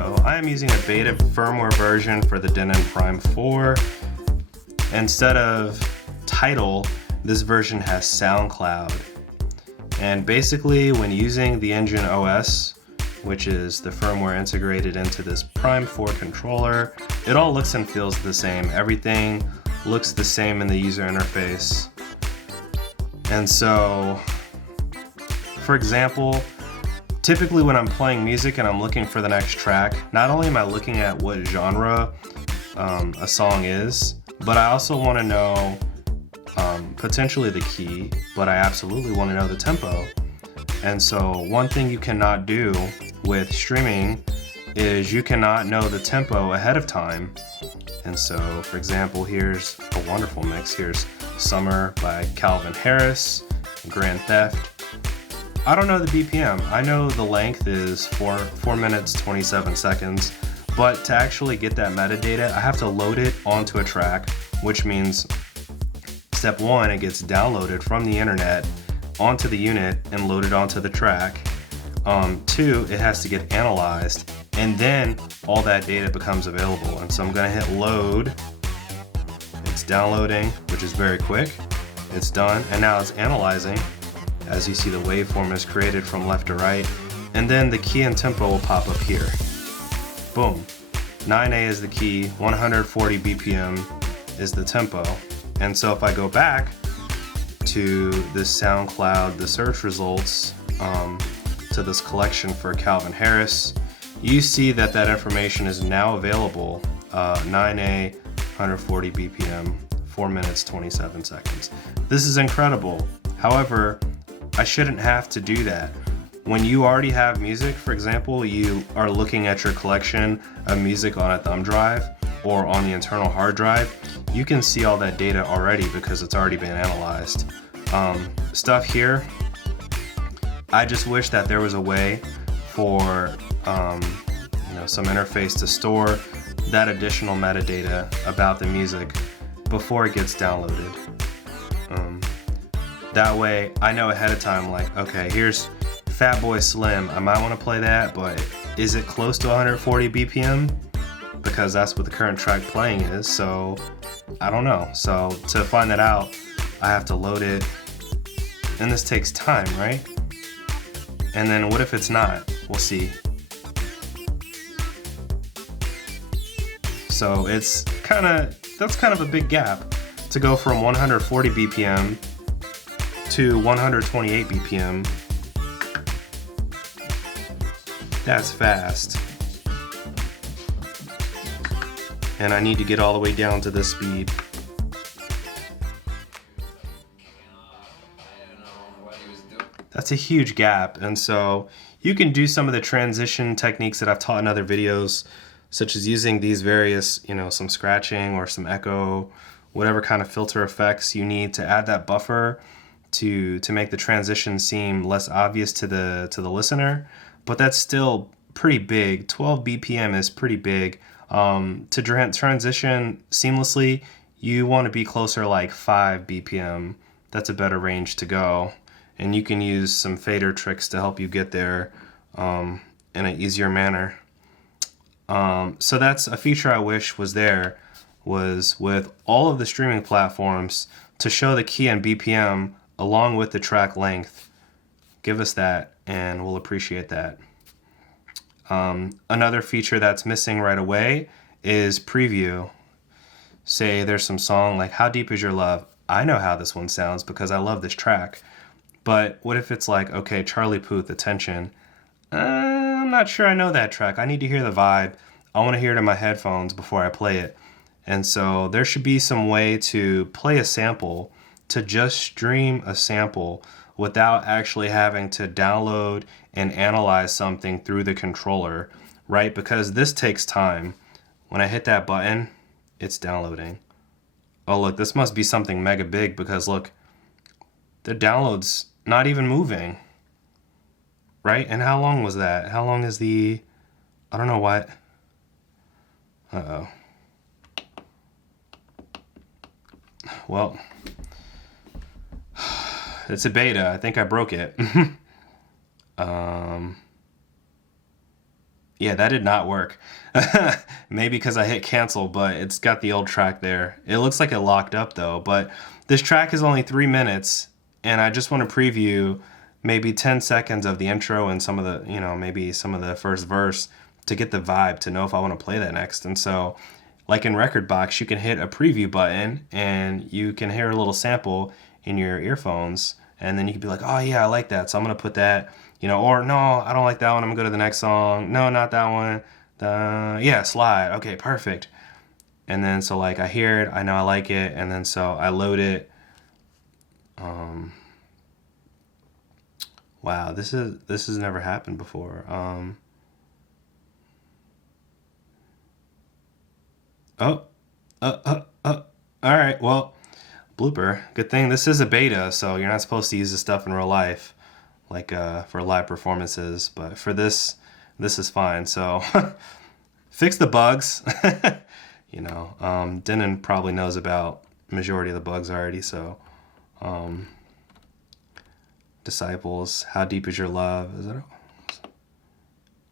So I am using a beta firmware version for the Denon Prime 4. Instead of Tidal, this version has SoundCloud. And basically when using the Engine OS, which is the firmware integrated into this Prime 4 controller, it all looks and feels the same. Everything looks the same in the user interface. And so, for example, typically when I'm playing music and I'm looking for the next track, not only am I looking at what genre a song is, but I also want to know potentially the key, but I absolutely want to know the tempo. And so one thing you cannot do with streaming is you cannot know the tempo ahead of time. And so, for example, here's a wonderful mix. Here's Summer by Calvin Harris, Grand Theft. I don't know the BPM. I know the length is 4 minutes, 27 seconds, but to actually get that metadata, I have to load it onto a track, which means step one, it gets downloaded from the internet onto the unit and loaded onto the track. Two, it has to get analyzed, and then all that data becomes available. And so I'm gonna hit load. It's downloading, which is very quick. It's done, and now it's analyzing. As you see, the waveform is created from left to right, and then the key and tempo will pop up here. Boom. 9A is the key, 140 BPM is the tempo. And so if I go back to this SoundCloud, the search results, to this collection for Calvin Harris, you see that that information is now available, 9A, 140 BPM, 4 minutes, 27 seconds. This is incredible. However, I shouldn't have to do that. When you already have music, for example, you are looking at your collection of music on a thumb drive or on the internal hard drive, you can see all that data already because it's already been analyzed. Stuff here, I just wish that there was a way for some interface to store that additional metadata about the music before it gets downloaded. That way I know ahead of time, like, okay, here's Fatboy Slim, I might want to play that, but is it close to 140 BPM? Because that's what the current track playing is, so I don't know. So to find that out, I have to load it, and this takes time, right? And then what if it's not? We'll see. So that's kind of a big gap to go from 140 BPM to 128 BPM. That's fast. And I need to get all the way down to this speed. That's a huge gap, and so you can do some of the transition techniques that I've taught in other videos, such as using these various, some scratching or some echo, whatever kind of filter effects you need to add that buffer to make the transition seem less obvious to the listener. But that's still pretty big. 12 BPM is pretty big. To transition seamlessly, you want to be closer like 5 BPM. That's a better range to go. And you can use some fader tricks to help you get there in an easier manner. So that's a feature I wish was there, was with all of the streaming platforms to show the key and BPM along with the track length. Give us that and we'll appreciate that. Another feature that's missing right away is preview. Say there's some song like How Deep Is Your Love? I know how this one sounds because I love this track. But what if it's like, okay, Charlie Puth, Attention. I'm not sure I know that track. I need to hear the vibe. I want to hear it in my headphones before I play it. And so there should be some way to play a sample, to just stream a sample without actually having to download and analyze something through the controller, right? Because this takes time. When I hit that button, it's downloading. Oh, look, this must be something mega big because look, the download's not even moving, right? And how long was that? How long is I don't know what. Uh-oh. Well, it's a beta. I think I broke it. Yeah, that did not work. Maybe because I hit cancel, but it's got the old track there. It looks like it locked up though, but this track is only 3 minutes, and I just want to preview maybe 10 seconds of the intro and some of the, maybe some of the first verse to get the vibe to know if I want to play that next. And so, like in Rekordbox, you can hit a preview button and you can hear a little sample in your earphones, and then you can be like, oh yeah, I like that, so I'm going to put that. Or no, I don't like that one, I'm gonna go to the next song. No, not that one. Yeah, slide. Okay, perfect. And then so like I hear it, I know I like it, and then so I load it. Wow, this has never happened before. Oh, all right, well, blooper. Good thing this is a beta, so you're not supposed to use this stuff in real life, like for live performances. But for this is fine. So fix the bugs. Denon probably knows about majority of the bugs already. So Disciples, How Deep Is Your Love? Is that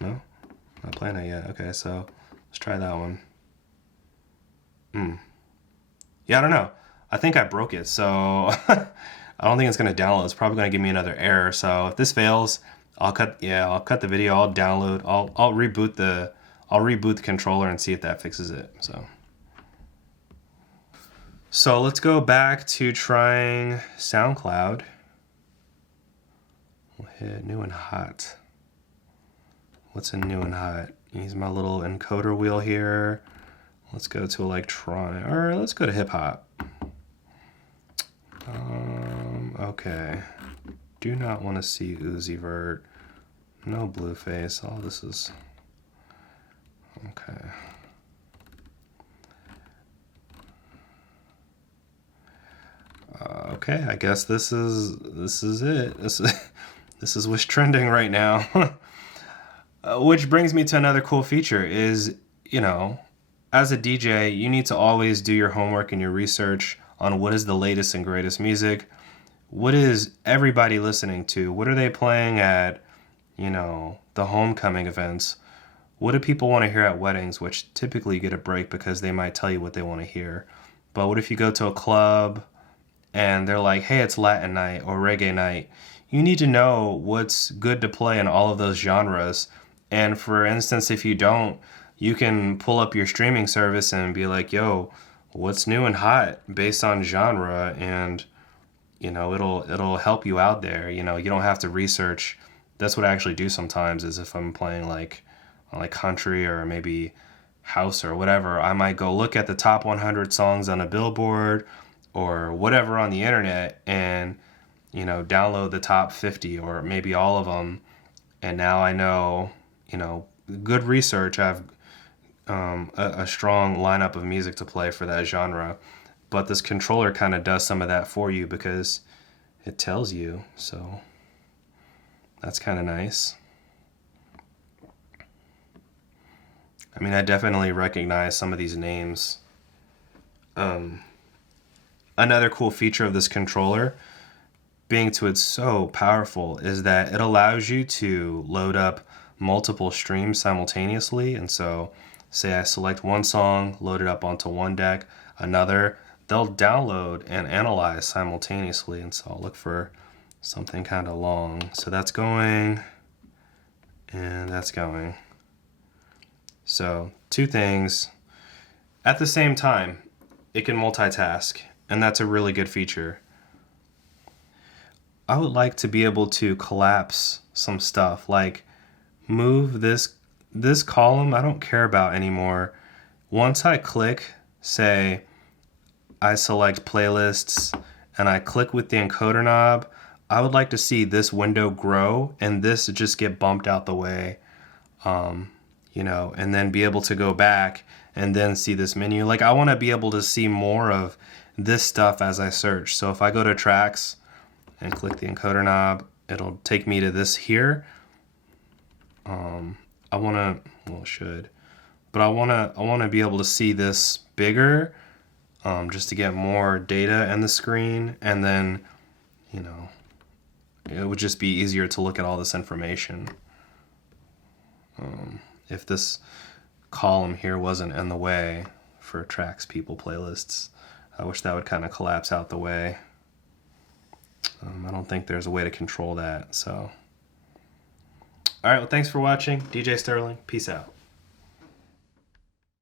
no? Not playing it yet. Okay, so let's try that one. Yeah, I don't know. I think I broke it, so I don't think it's gonna download. It's probably gonna give me another error. So if this fails, I'll cut the video. I'll download. I'll reboot the controller and see if that fixes it. So let's go back to trying SoundCloud. We'll hit new and hot. What's in new and hot? Use my little encoder wheel here. Let's go to electronic, or let's go to hip hop. Okay. Do not want to see Uzi Vert. No Blueface. All this is okay. Okay, I guess this is it. This is what's trending right now. Which brings me to another cool feature is, as a DJ, you need to always do your homework and your research on what is the latest and greatest music. What is everybody listening to? What are they playing at, the homecoming events? What do people want to hear at weddings, which typically you get a break because they might tell you what they want to hear. But what if you go to a club and they're like, hey, it's Latin night or reggae night? You need to know what's good to play in all of those genres. And for instance, if you don't, you can pull up your streaming service and be like, yo, what's new and hot based on genre, and it'll help you out there. You don't have to research. That's what I actually do sometimes, is if I'm playing like country or maybe house or whatever, I might go look at the top 100 songs on a Billboard or whatever on the internet and download the top 50 or maybe all of them, and now I know, good research, I have a strong lineup of music to play for that genre. But this controller kind of does some of that for you because it tells you, so that's kind of nice. I mean, I definitely recognize some of these names. Another cool feature of this controller, being to it's so powerful, is that it allows you to load up multiple streams simultaneously. And so say I select one song, load it up onto one deck, another, they'll download and analyze simultaneously. And so I'll look for something kind of long. So that's going, and that's going. So two things at the same time. It can multitask, and that's a really good feature. I would like to be able to collapse some stuff, like move this column I don't care about anymore. Once I click, say I select playlists and I click with the encoder knob, I would like to see this window grow and this just get bumped out the way, and then be able to go back and then see this menu. Like, I want to be able to see more of this stuff as I search. So if I go to tracks and click the encoder knob, it'll take me to this here. I want to be able to see this bigger, just to get more data in the screen, and then, it would just be easier to look at all this information. if this column here wasn't in the way for tracks, people, playlists. I wish that would kind of collapse out the way. I don't think there's a way to control that. So, all right, well, thanks for watching. DJ Sterling, peace out.